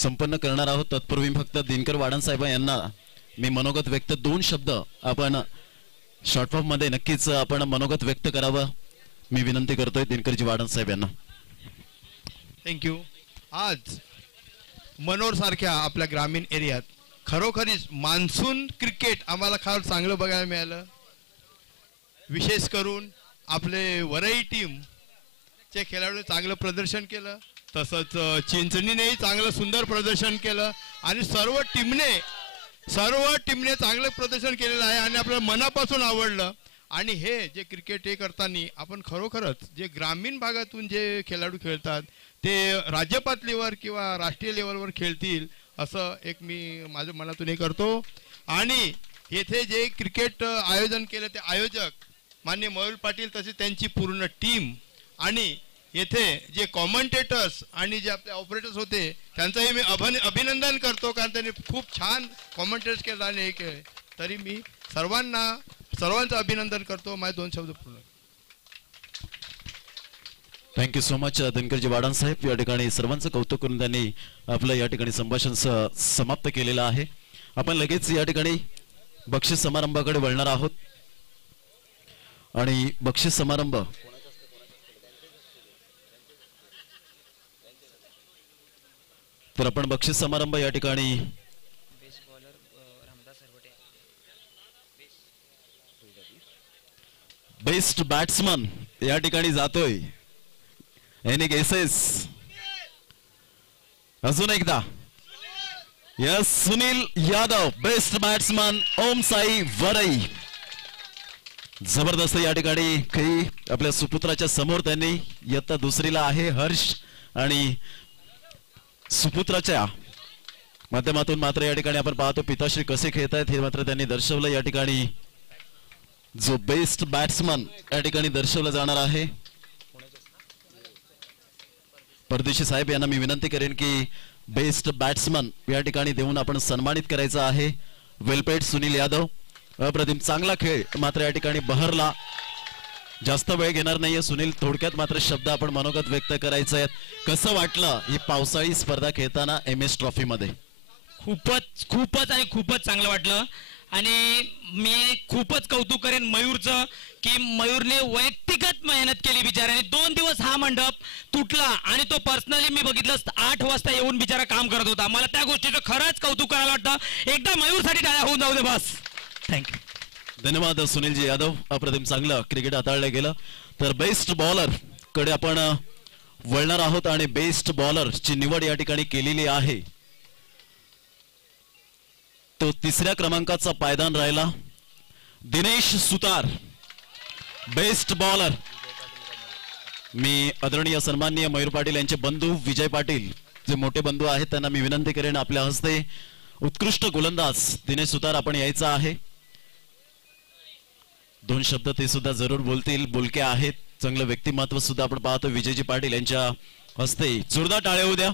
संपन्न करणार आहोत. तत्पूर्वी फक्त दिनकर वाडन साहेब यांना मी मनोगत व्यक्त 2 शब्द आपण शॉर्ट फॉर्म मध्ये नक्कीच आपण मनोगत व्यक्त करावं मी विनंती करतोय दिनकरजी वाडन साहेब यांना. थँक्यू. आज मनोर सारख्या आपल्या ग्रामीण एरियात खरोखरीच मान्सून क्रिकेट आम्हाला फार चांगलं बघायला मिळालं. विशेष करून आपले वरई टीमचे खेळाडू चांगलं प्रदर्शन केलं, तसंच चिंचणीनेही चांगलं सुंदर प्रदर्शन केलं आणि सर्व टीमने चांगलं प्रदर्शन केलेलं आहे आणि आपल्याला मनापासून आवडलं. आणि हे जे क्रिकेट हे करताना आपण खरोखरच जे ग्रामीण भागातून जे खेळाडू खेळतात ते राज्य पातळीवर किंवा राष्ट्रीय लेवलवर खेळतील असं एक मी माझ्या मनातून हे करतो. आणि येथे जे क्रिकेट आयोजन केलं ते आयोजक माननीय मयूर पाटील तसेच त्यांची पूर्ण टीम आणि येथे जे कॉमेंटेटर्स आणि जे आपले ऑपरेटर्स होते त्यांचंही मी अभिनंदन करतो, कारण त्यांनी खूप छान कॉमेंटेटर्स केलं आणि हे केलं. तरी मी सर्वांचं अभिनंदन करतो. माझे 2 शब्द पूर्ण. थँक्यू सो मच दिनकरजी वाडन साहेब. या ठिकाणी सर्वांचं कौतुक करून त्यांनी आपलं या ठिकाणी संभाषण समाप्त केलेलं आहे. आपण लगेच या ठिकाणी बक्षीस समारंभाकडे वळणार आहोत आणि बक्षीस समारंभ तर आपण बक्षीस समारंभ या ठिकाणी बेस्ट बॅट्समन या ठिकाणी जातोय एनी गेसेस. अजून एकदा yes Sunil Yadav best batsman Om Sai Varai. जबरदस्त या ठिकाणी काही आपल्या सुपुत्राच्या समोर त्यांनी इयत्ता 2रीला आहे हर्ष आणि सुपुत्राच्या माध्यमातून मात्र या ठिकाणी आपण पाहतो पिताश्री कसे खेळत आहेत हे मात्र त्यांनी दर्शवलं. या ठिकाणी जो बेस्ट बॅट्समन या ठिकाणी दर्शवला जाणार आहे. परदेशी साहेब यांना मी विनंती करेन की बेस्ट बॅट्समन या ठिकाणी देऊन आपण सन्मानित करायचं आहे. वेलपेड सुनील यादव अप्रतिम चांगला खेळ मात्र या ठिकाणी बहरला. जास्त वेळ घेणार नाहीये सुनील, थोडक्यात मात्र शब्द आपण मनोगत व्यक्त करायचे आहेत. कसं वाटलं ही पावसाळी स्पर्धा खेळताना MS ट्रॉफी मध्ये? खूपच चांगलं वाटलं आणि मी खूपच कौतुक करेन मयूरचं की मयूरने वैयक्तिक मेहनत केली बिचाऱ्याने. 2 दिवस हा मंडप तुटला आणि तो पर्सनली मी बघितलं 8 वाजता येऊन बिचारा काम करत होता. मला त्या गोष्टीचं खरंच कौतुक करायला वाटतं. एकदा मयूरसाठी टाळ्या होऊन जाऊ दे बस. थँक्यू. धन्यवाद सुनीलजी यादव. अप्रतिम चांगलं क्रिकेट हाताळलं गेलं. तर बेस्ट बॉलर कडे आपण वळणार आहोत आणि बेस्ट बॉलर ची निवड या ठिकाणी केलेली आहे. तो 3ऱ्या क्रमांकाचा पायदान राहिला दिनेश सुतार बेस्ट बॉलर. मी आदरणीय सन्माननीय मयूर पाटील यांचे बंधू विजय पाटील जे मोठे बंधू आहेत त्यांना मी विनंती करेन आपल्या हस्ते उत्कृष्ट गोलंदाज दिनेश सुतार आपण यायचं आहे. 2 शब्द ते सुद्धा जरूर बोलतील. बोलके आहेत, चांगलं व्यक्तिमत्व सुद्धा आपण पाहतो. विजयजी पाटील यांच्या हस्ते जोरदार टाळ्या होऊ द्या.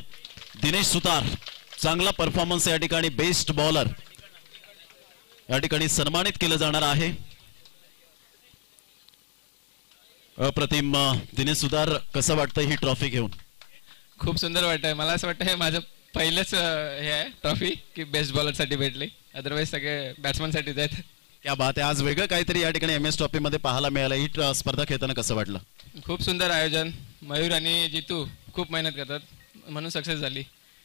दिनेश सुतार चांगला परफॉर्मन्स या ठिकाणी बेस्ट बॉलर या ठिकाणी सन्मानित केलं जाणार आहे. अप्रतिम दिनेश सुतार कसं वाटतं ही ट्रॉफी घेऊन? खूप सुंदर वाटतंय. मला असं वाटतं हे माझं पहिलंच हे आहे ट्रॉफी की बेस्ट बॉलर साठी भेटली. अदरवाईज सगळे बॅट्समन साठीच आहेत. क्या बात आहे. आज वेगळं काहीतरी या ठिकाणी MS ट्रॉफी मध्ये पाहायला मिळालं. ही स्पर्धा खेळताना कसं वाटलं? खूप सुंदर आयोजन. मयूर आणि जितू खूप मेहनत करतात म्हणून सक्सेस झाली.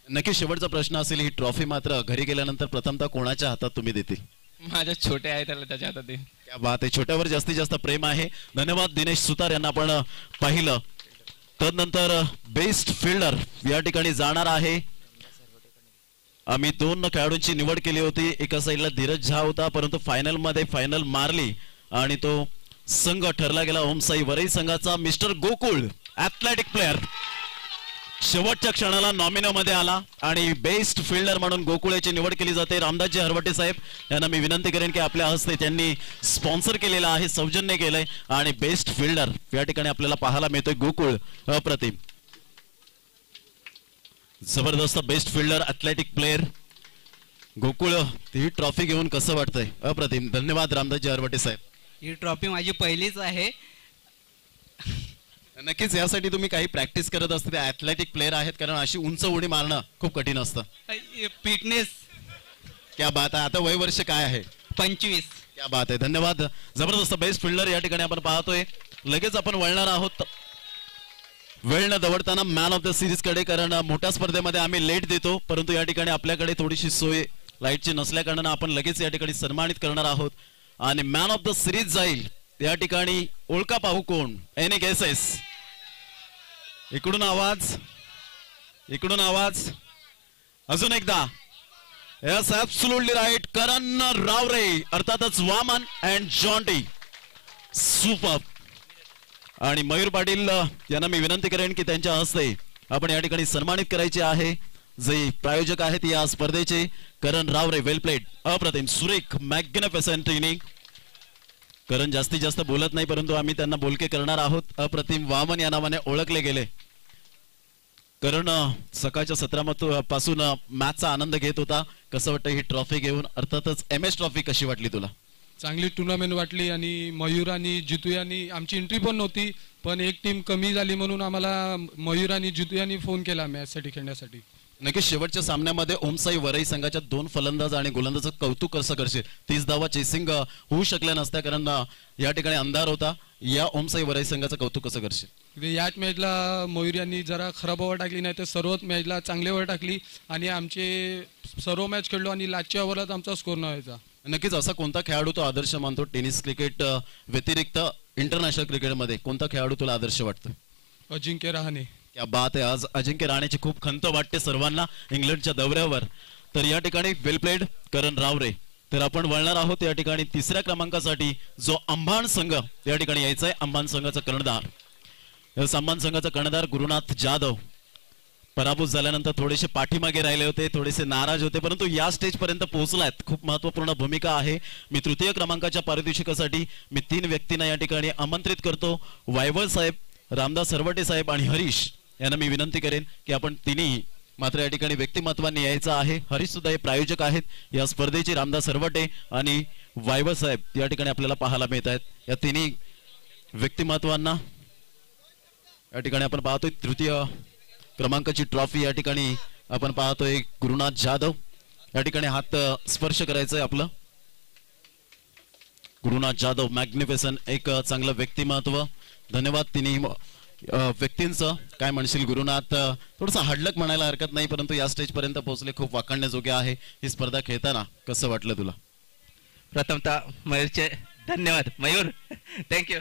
नक्की शेवटचा प्रश्न असेल ही ट्रॉफी मात्र घरी गेल्यानंतर प्रथमतः कोणाच्या हातात तुम्ही देतील? माझ्या छोटे आहे त्याला त्याच्या हातात देईन. क्या बात आहे. छोट्यावर जास्तीत जास्त प्रेम आहे. धन्यवाद दिनेश सुतार यांना आपण पाहिलं. तदनंतर बेस्ट फिल्डर या ठिकाणी जाणार आहे. आम्ही 2 खेळाडूंची निवड केली होती. एका साईडला धीरज झा होता परंतु फायनल मध्ये फायनल मारली आणि तो संघ ठरला गेला ओम साई वरई संघाचा. मिस्टर गोकुळ ऍथलेटिक प्लेअर शेवटच्या क्षणाला नॉमिनो मध्ये आला आणि बेस्ट फिल्डर म्हणून गोकुळची निवड केली जाते. रामदासजी हरवटे साहेब यांना मी विनंती करेन की आपल्या हस्ते त्यांनी स्पॉन्सर केलेला आहे, सौजन्य केलंय आणि बेस्ट फिल्डर या ठिकाणी आपल्याला पाहायला मिळतोय गोकुळ. अप्रतिम जबरदस्त best fielder athletic player Gokul. ही ट्रॉफी घेऊन कसं वाटतंय? अप्रतिम. धन्यवाद रामदासजी हरवटे साहेब. ही ट्रॉफी माझी पहिलीच आहे. नक्कीच यासाठी तुम्ही काही प्रॅक्टिस करत असते, ऍथलेटिक प्लेअर आहेत, कारण अशी उंच उडी मारणं खूप कठीण असतं. फिटनेस क्या बात आहे. आता वय वर्ष काय आहे? 25. क्या बात आहे. धन्यवाद. जबरदस्त बेस्ट फिल्डर या ठिकाणी आपण पाहतोय. लगेच आपण वळणार आहोत वेळ न दवडताना मॅन ऑफ द सिरीज कडे, कारण मोठ्या स्पर्धेमध्ये आम्ही लेट देतो, परंतु या ठिकाणी आपल्याकडे थोडीशी सोय लाईटची नसल्या कारणानं आपण लगेच या ठिकाणी सन्मानित करणार आहोत. आणि मॅन ऑफ द सिरीज जाईल या ठिकाणी. ओळखा पाहू कोण? Any guesses? इकडून आवाज, इकडून आवाज, अजून एकदा. Yes, absolutely right. Karan Raware, अर्थातच वामन अँड जॉन्टी. सुपर. आणि मयूर पाटील यांना मी विनंती करेन की त्यांच्या हस्ते आपण या ठिकाणी सन्मानित करायचे आहे. जे प्रायोजक आहेत या स्पर्धेचे, करण रावरे. वेल प्लेड, अप्रतिम, सुरेख, मॅग्निफिसंट इनिंग. करण जास्तीत जास्त बोलत नाही, परंतु आम्ही त्यांना बोलके करणार आहोत. अप्रतिम वामन या नावाने ओळखले गेले. करण सकाळच्या सत्रापासून मॅचचा आनंद घेत होता. कसं वाटतं ही ट्रॉफी घेऊन? अर्थातच MS ट्रॉफी कशी वाटली तुला? चांगली टुर्नामेंट वाटली. आणि मयूर आणि जितू यांनी, आमची एंट्री पण नव्हती, पण एक टीम कमी झाली म्हणून आम्हाला मयूर आणि जितू यांनी फोन केला मॅचसाठी खेळण्यासाठी. नक्कीच शेवटच्या सामन्यामध्ये ओमसाई वरई संघाच्या 2 फलंदाज आणि गोलंदाजाचं कौतुक कसं करशील? 30 धावा चेसिंग होऊ शकल्या नसत्या, कारण या ठिकाणी अंधार होता. या ओमसाई वरई संघाचं कौतुक कसं करशील? याच मॅचला मयूर यांनी जरा खराब ओव्हर टाकली, नाही तर सर्वच मॅचला चांगली ओव्हर टाकली आणि आमचे सर्व मॅच खेळलो आणि लास्टच्या ओव्हरलाच आमचा स्कोर न व्हायचा. नक्कीच असा कोणता खेळाडू तो आदर्श मानतो? टेनिस क्रिकेट व्यतिरिक्त इंटरनॅशनल क्रिकेटमध्ये कोणता खेळाडू तुला आदर्श वाटतो? अजिंक्य रहाणे. क्या बात आहे. आज अजिंक्य राहण्याची खूप खंत वाटते सर्वांना इंग्लंडच्या दौऱ्यावर. तर या ठिकाणी वेल प्लेड करण रावरे. तर आपण वळणार आहोत या ठिकाणी तिसऱ्या क्रमांकासाठी, जो अंबाण संघ या ठिकाणी यायचा आहे. अंबाण संघाचा कर्णधार, अंबाण संघाचा कर्णधार गुरुनाथ जाधव. पराभूत झाल्यानंतर थोडेसे पाठीमागे राहिले होते, थोडेसे नाराज होते, परंतु या स्टेज पर्यंत पोहोचलायत. खूप महत्वपूर्ण भूमिका आहे. मी तृतीय क्रमांकाच्या पारितोषिकासाठी मी 3 व्यक्तींना या ठिकाणी आमंत्रित करतो. वायवळ साहेब, रामदास सरवटे साहेब आणि हरीश यांना मी विनंती करेन की आपण तिन्ही मात्र या ठिकाणी व्यक्तिमत्वांनी यायचं आहे. हरीश सुद्धा हे प्रायोजक आहेत या स्पर्धेचे. रामदास सरवटे आणि वायवळ साहेब या ठिकाणी आपल्याला पाहायला मिळत आहेत. या तिन्ही व्यक्तिमत्वांना या ठिकाणी आपण पाहतोय तृतीय क्रमांकाची ट्रॉफी या ठिकाणी आपण पाहतोय. गुरुनाथ जाधव या ठिकाणी हात स्पर्श करायचंय आपलं. गुरुनाथ जाधव, मॅग्निफिसंट, एक चांगलं व्यक्तिमत्व. धन्यवाद तिन्ही व्यक्तींचं. काय म्हणशील गुरुनाथ? थोडंसं हडलक म्हणायला हरकत नाही, परंतु या स्टेज पर्यंत पोहोचले, खूप वाखाणण्याजोगे आहे. ही स्पर्धा खेळताना कसं वाटलं तुला? प्रथमतः मयूरचे धन्यवाद. मयूर, थँक्यू.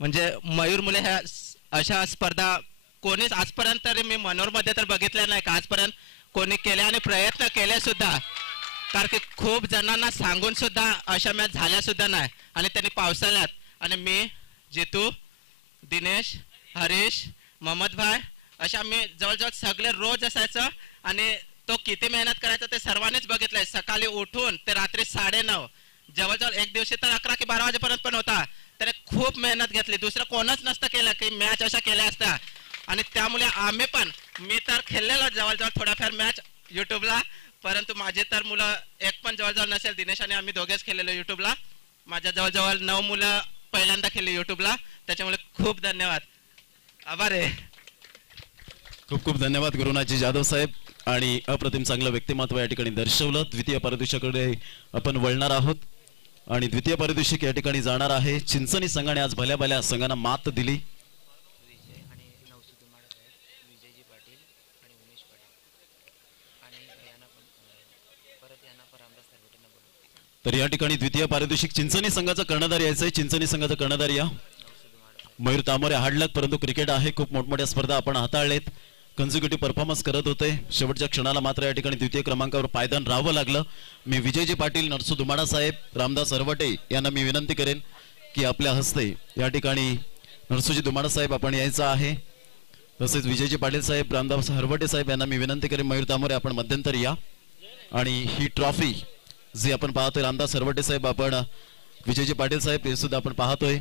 म्हणजे मयूर मुले ह्या अशा स्पर्धा कोणीच आजपर्यंत तरी मी मनोरमध्ये तर बघितल्या नाही का आजपर्यंत कोणी केल्या आणि प्रयत्न केले सुद्धा, कारण की खूप जणांना सांगून सुद्धा अशा मॅच झाल्या सुद्धा नाही. आणि त्यांनी पावसाळ्यात, आणि मी, जितू, दिनेश, हरीश, मोहम्मद भाई अशा मी जवळजवळ सगळे रोज असायचं. आणि तो किती मेहनत करायचा ते सर्वांनीच बघितलंय. सकाळी उठून ते रात्री 9:30, जवळजवळ एक दिवशी तर 11 की 12 वाजेपर्यंत पण होता. त्याने खूप मेहनत घेतली. दुसरं कोणच नसतं केलं की मॅच अशा केल्या असत्या. आणि त्यामुळे आम्ही पण, मी तर खेळलेलो जवळजवळ थोड्याफार मॅच युट्यूबला, परंतु माझे तर मुलं एक पण जवळजवळ नसेल. दिनेश आणि आम्ही दोघेच खेळलेलो युट्यूबला. माझ्या जवळजवळ 9 मुलं पहिल्यांदा खेळली युट्यूबला. त्याच्यामुळे खूप धन्यवाद, आभार आहे. खूप खूप धन्यवाद गुरुनाथजी जाधव साहेब. आणि अप्रतिम चांगलं व्यक्तिमत्व या ठिकाणी दर्शवलं. द्वितीय पारितोषिकाकडे आपण वळणार आहोत आणि द्वितीय पारितोषिक या ठिकाणी जाणार आहे. चिंचणी संघाने आज भल्या भल्या संघांना मात दिली. तर या ठिकाणी द्वितीय पारितोषिक चिंचणी संघाचा कर्णधार यायचंय. चिंचणी संघाचा कर्णधार या मयूर तामोरे. हार्डलक, परंतु क्रिकेट आहे, खूप मोठमोठ्या स्पर्धा आपण हाताळलेत, कन्झिक्युटिव्ह परफॉर्मन्स करत होते. शेवटच्या क्षणाला मात्र या ठिकाणी द्वितीय क्रमांकावर पायदान राहावं लागलं. मी विजयजी पाटील, नरसू दुमाडा साहेब, रामदास सरवटे यांना मी विनंती करेन की आपल्या हस्ते या ठिकाणी नरसूजी दुमाडा साहेब आपण यायचं आहे. तसेच विजयजी पाटील साहेब, रामदास हरवटे साहेब यांना मी विनंती करेन. मयूर तामोरे आपण मध्यंतरी या. आणि ही ट्रॉफी जी आपण पाहतोय, रामदास हरवटे साहेब, आपण विजयजी पाटील साहेब हे सुद्धा आपण पाहतोय.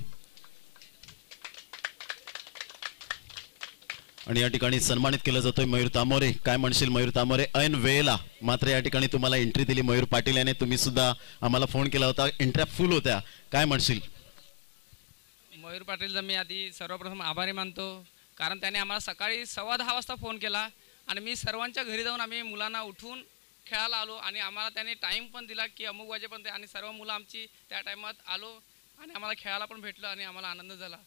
आणि या ठिकाणी सन्मानित केलं जातोय मयूर तामोरे. काय म्हणशील मयूर तामोरे? ऐन वेळेला मात्र या ठिकाणी तुम्हाला एंट्री दिली मयूर पाटील याने. तुम्ही सुद्धा आम्हाला फोन केला होता, एंट्र्या फुल होत्या. काय म्हणशील? मयूर पाटीलचा मी आधी सर्वप्रथम आभारी मानतो, कारण त्याने आम्हाला सकाळी 10:15 वाजता फोन केला आणि मी सर्वांच्या घरी जाऊन आम्ही मुलांना उठवून खेळायला आलो आणि आम्हाला त्याने टाईम पण दिला की अमुक वाजेपर्यंत, आणि सर्व मुलं आमची त्या टायमात आलो आणि आम्हाला खेळायला पण भेटलं आणि आम्हाला आनंद झाला.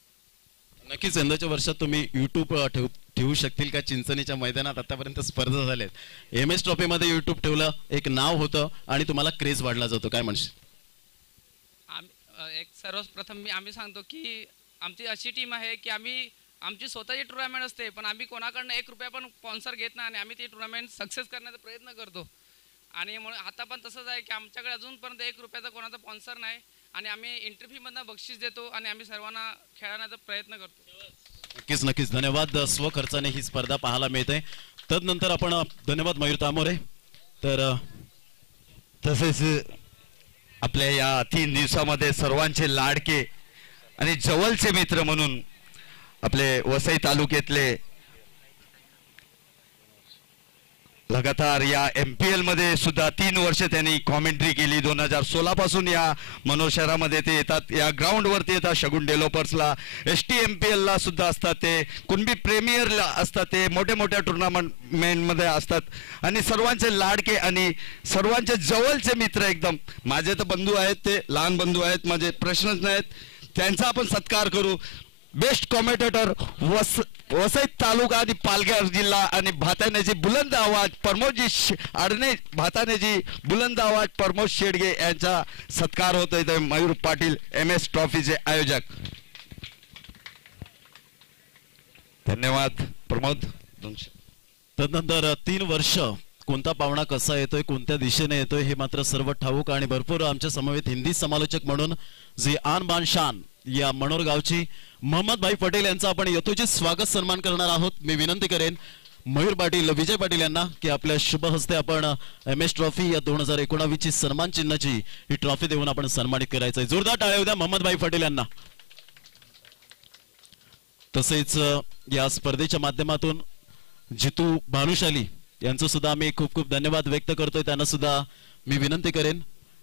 नक्कीच यंदाच्या वर्षात तुम्ही युट्यूब ठेवू शकतील का? चिंचणीच्या मैदानात आतापर्यंत स्पर्धा झाल्यात, MS ट्रॉफीमध्ये युट्यूब ठेवलं, एक नाव होतं आणि तुम्हाला क्रेज वाढला जातो, काय म्हणशील? एक सर्वप्रथम आम्ही सांगतो की आमची अशी टीम आहे की आमची स्वतःची टुर्नामेंट असते, पण आम्ही कोणाकडनं 1 रुपया पण स्पॉन्सर घेत नाही आणि आम्ही ती टुर्नामेंट सक्सेस करण्याचा प्रयत्न करतो. आणि म्हणून आता पण तसंच आहे की आमच्याकडे अजूनपर्यंत 1 रुपयाचा कोणाचा स्पॉन्सर नाही आणि आम्ही एंट्री फीमधनं बक्षीस देतो आणि आम्ही सर्वांना खेळण्याचा प्रयत्न करतो. नक्कीच नक्कीच धन्यवाद. स्वखर्चाने ही स्पर्धा पाहायला मिळते. तदनंतर आपण धन्यवाद मयूर तामोरे. तर तसेच आपल्या या 3 दिवसामध्ये सर्वांचे लाडके आणि जवळचे मित्र म्हणून आपले वसई तालुक्यातले लगातार या MPL मध्ये सुद्धा 3 वर्ष त्यांनी कॉमेंट्री केली. 2016 पासून या मनोर शहरामध्ये ते येतात, या ग्राउंडवरती येतात. शगुन डेव्हलपर्सला, STMPL ला सुद्धा असतात, ते कुणबी प्रीमियरला असतात, ते मोठ्या मोठ्या टुर्नामेंटमध्ये असतात आणि सर्वांचे लाडके आणि सर्वांचे जवळचे मित्र एकदम. माझे तर बंधू आहेत, ते लहान बंधू आहेत, माझे प्रश्नच नाहीत. त्यांचा आपण सत्कार करू. बेस्ट कॉमेंटेटर वसई तालुका आणि पालघर जिल्हा आणि भातानेजी बुलंद आवाज प्रमोदजी आडणे, भातानेजी बुलंद आवाज प्रमोद शेडगे यांचा सत्कार होत आहे. मयूर पाटील MS ट्रॉफीचे आयोजक. धन्यवाद प्रमोद. तदनंतर 3 वर्ष कोणता पाहुणा कसा येतोय, कोणत्या दिशेने येतोय हे मात्र सर्व ठाऊक आणि भरपूर आमच्या समवेत हिंदी समालोचक म्हणून जे आन बान शान या मनोर गावची मोहम्मद भाई पटेल यांचा आपण यथोचित स्वागत सन्मान करणार आहोत. मी विनंती करेन मयूर पाटील, विजय पाटील यांना की आपल्या शुभ हस्ते आपण MS ट्रॉफी या 2019 ची सन्मान चिन्हाची ही ट्रॉफी देऊन आपण सन्मानित करायचंय. जोरदार टाळ्या द्या मोहम्मद भाई पटेल यांना. तसेच या स्पर्धेच्या माध्यमातून जितू भानुशाली यांचं सुद्धा आम्ही खूप खूप धन्यवाद व्यक्त करतोय. त्यांना सुद्धा मी विनंती करेन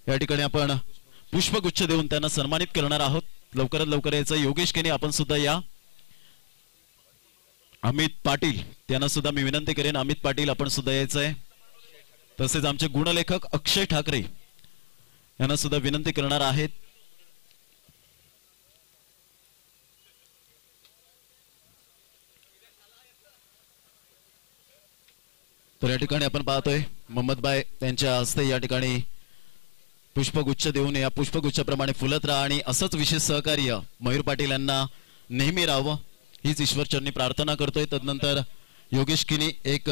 या ठिकाणी आपण पुष्पगुच्छ देऊन त्यांना सन्मानित करणार आहोत. लवकरात लवकर यायचं. योगेश केने आपण सुद्धा या. अमित पाटील यांना सुद्धा मी विनंती करेन, अमित पाटील आपण सुद्धा यायचंय. तसेच आमचे गुणलेखक अक्षय ठाकरे यांना सुद्धा विनंती करणार आहेत. तर या ठिकाणी आपण पाहतोय मोहम्मद भाई यांच्या हस्ते या ठिकाणी पुष्पगुच्छ देऊन या पुष्पगुच्छाप्रमाणे फुलत राहा आणि असंच विशेष सहकार्य मयूर पाटील यांना नेहमी राहावं हीच ईश्वरचरणी प्रार्थना करतोय. तदनंतर योगेश किनी एक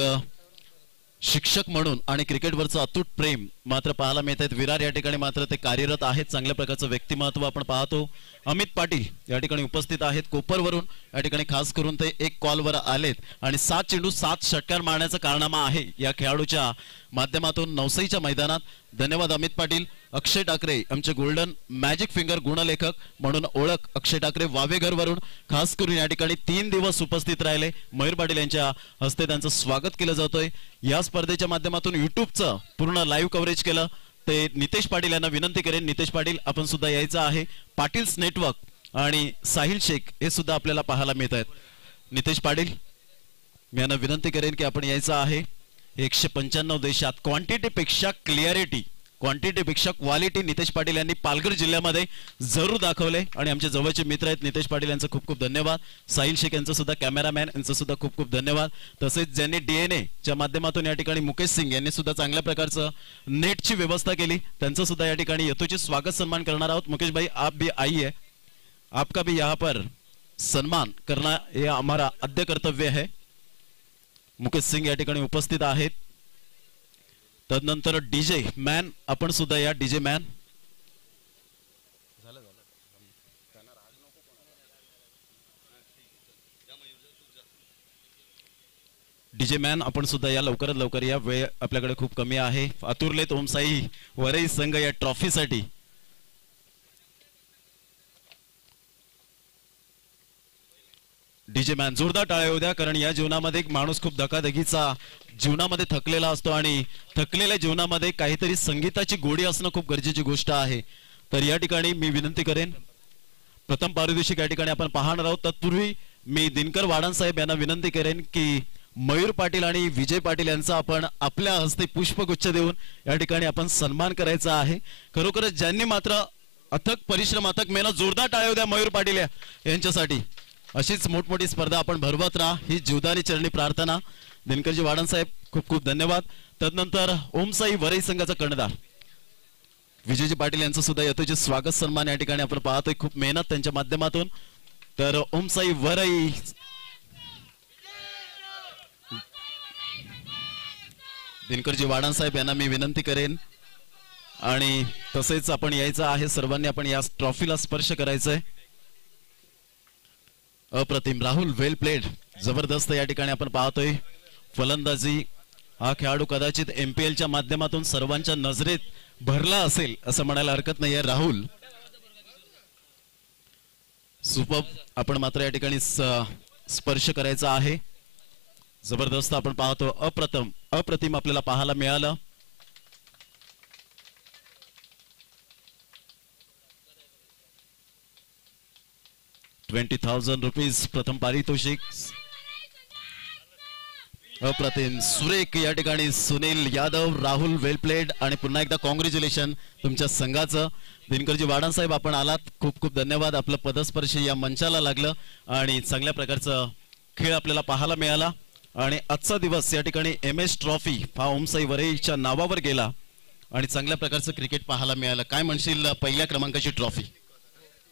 शिक्षक म्हणून आणि क्रिकेटवरचं अतूट प्रेम मात्र पाहायला मिळत आहेत. विरार या ठिकाणी मात्र ते कार्यरत आहेत. चांगल्या प्रकारचं व्यक्तिमत्व आपण पाहतो. अमित पाटील या ठिकाणी उपस्थित आहेत. कोपरवरून या ठिकाणी खास करून ते 1 कॉलवर आलेत आणि 7 चेंडू 7 षटकार मारण्याचा कारनामा आहे या खेळाडूच्या माध्यमातून नवसईच्या मैदानात. धन्यवाद अमित पाटील. अक्षय ठाकरे आमचे गोल्डन मॅजिक फिंगर गुणलेखक म्हणून ओळख अक्षय ठाकरे वावेघर वरून खास करून या ठिकाणी 3 दिवस उपस्थित राहिले. मयूर पाटील यांच्या हस्ते त्यांचं स्वागत केलं जातोय. या स्पर्धेच्या माध्यमातून युट्यूबचं पूर्ण लाईव्ह कव्हरेज केलं ते नितेश पाटील यांना विनंती करेन. नितेश पाटील आपण सुद्धा यायचं आहे. पाटील्स नेटवर्क आणि साहिल शेख हे सुद्धा आपल्याला पाहायला मिळत आहेत. नितेश पाटील मी यांना विनंती करेन की आपण यायचं आहे. 195 देशात क्वांटिटीपेक्षा क्लिअरिटी, क्वांटिटीपेक्षा क्वालिटी नितेश पाटील यांनी पालघर जिल्ह्यामध्ये जरूर दाखवले आणि आमचे जवळचे मित्र आहेत नितेश पाटील यांचं खूप खूप धन्यवाद. साहिल शेख यांचं सुद्धा कॅमेरामॅन यांचं सुद्धा खूप खूप धन्यवाद. तसेच ज्यांनी DNA च्या माध्यमातून या ठिकाणी मुकेश सिंग यांनी सुद्धा चांगल्या प्रकारचं नेटची व्यवस्था केली त्यांचं सुद्धा या ठिकाणी यथोचित स्वागत सन्मान करणार आहोत. मुकेश भाई आप भी आइए, आपका भी यहाँ पर सम्मान करना ये हमारा आद्य कर्तव्य है. मुकेश सिंग या ठिकाणी उपस्थित आहेत. तदनंतर DJ मॅन आपण सुद्धा या. DJ मॅन DJ मॅन आपण सुद्धा या. लवकरात लवकर या, वेळ आपल्याकडे खूप कमी आहे. आतुरलेत ओमसाई वरई संघ या ट्रॉफीसाठी. DJ मॅन जोरदार टाळ्या होऊ द्या कारण या जीवनामध्ये एक माणूस खूप धकाधकीचा जीवनामध्ये थकलेला असतो आणि थकलेल्या जीवनामध्ये काहीतरी संगीताची गोडी असणं खूप गरजेची गोष्ट आहे. तर या ठिकाणी मी विनंती करेन प्रथम पारितोषिक या ठिकाणी आपण पाहणार आहोत. तत्पूर्वी मी दिनकर वाडण साहेब यांना विनंती करेन की मयूर पाटील आणि विजय पाटील यांचा आपण आपल्या हस्ते पुष्पगुच्छ देऊन या ठिकाणी आपण सन्मान करायचा आहे. खरोखरच ज्यांनी मात्र अथक परिश्रम अथक मेहनत, जोरदार टाळ्या द्या मयूर पाटील यांच्यासाठी. अशीच मोठमोठी स्पर्धा आपण भरवत राहा ही जीवदानी चरणी प्रार्थना. दिनकरजी वाडण साहेब खूप खूप धन्यवाद. तदनंतर ओमसाई वरई संघाचा कर्णधार विजयजी पाटील यांचं सुद्धा यथोचित स्वागत सन्मान या ठिकाणी आपण पाहतोय. खूप मेहनत त्यांच्या माध्यमातून. तर ओमसाई वरई दिनकरजी वाडण साहेब यांना मी विनंती करेन आणि तसेच आपण यायचं आहे सर्वांनी. आपण या ट्रॉफीला स्पर्श करायचंय. अप्रतिम राहुल, वेल प्लेड, जबरदस्त या ठिकाणी आपण पाहतोय फलंदाजी. हा खेळाडू कदाचित एमपीएलच्या माध्यमातून सर्वांच्या नजरेत भरला असेल असं म्हणायला हरकत नाहीये. राहुल सुपर. आपण मात्र या ठिकाणी स्पर्श करायचा आहे. जबरदस्त आपण पाहतो. अप्रतिम आपल्याला पाहायला मिळालं. ₹20,000 प्रथम पारितोषिक. अप्रतिम, सुरेख या ठिकाणी सुनील यादव, राहुल वेल प्लेड आणि पुन्हा एकदा कॉंग्रॅच्युलेशन तुमच्या संघाचं. दिनकरजी वाडण साहेब आपण आलात, खूप खूप धन्यवाद. आपलं पदस्पर्श या मंचाला लागलं आणि चांगल्या प्रकारचा खेळ आपल्याला पाहायला मिळाला. आणि आजचा दिवस या ठिकाणी MS ट्रॉफी हा ओमसाई वरईच्या नावावर गेला आणि चांगल्या प्रकारचं क्रिकेट पाहायला मिळालं. काय म्हणशील पहिल्या क्रमांकाची ट्रॉफी?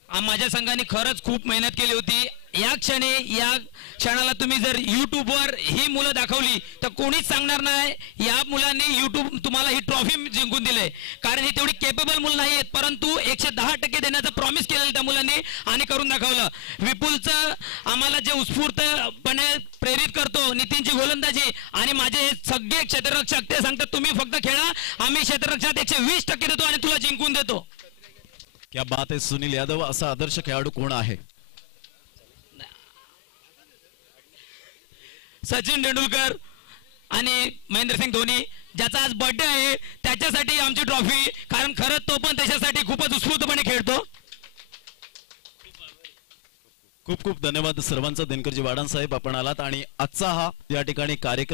माझ्या संघाने खरंच खूप मेहनत केली होती. या क्षणाला तुम्ही जर युट्यूबवर ही मुलं दाखवली तर कोणीच सांगणार नाही या मुलांनी युट्यूब तुम्हाला ही ट्रॉफी जिंकून दिले, कारण ही तेवढी केपेबल मुलं नाही आहेत, परंतु 110% देण्याचं प्रॉमिस केलेलं त्या मुलांनी आणि करून दाखवलं. विपुलचं आम्हाला जे उत्स्फूर्तपणे प्रेरित करतो, नितीनची गोलंदाजी आणि माझे सगळे क्षेत्ररक्षक ते सांगतात तुम्ही फक्त खेळा, आम्ही क्षेत्ररक्षणात 120% देतो आणि तुला जिंकून देतो. क्या बात आहे. सुनील यादव असा आदर्श खेळाडू कोण आहे? सचिन तेंडुलकर आणि महेंद्रसिंग धोनी, ज्याचा आज बर्थडे आहे त्याच्यासाठी आमची ट्रॉफी, कारण खरंच तो पण त्याच्यासाठी खूपच उत्स्फूर्तपणे खेळतो. खूप खूप धन्यवाद सर्वांचा. दिनकरजी वाडण साहेब आपण आलात आणि आजचा हा या ठिकाणी कार्यक्रम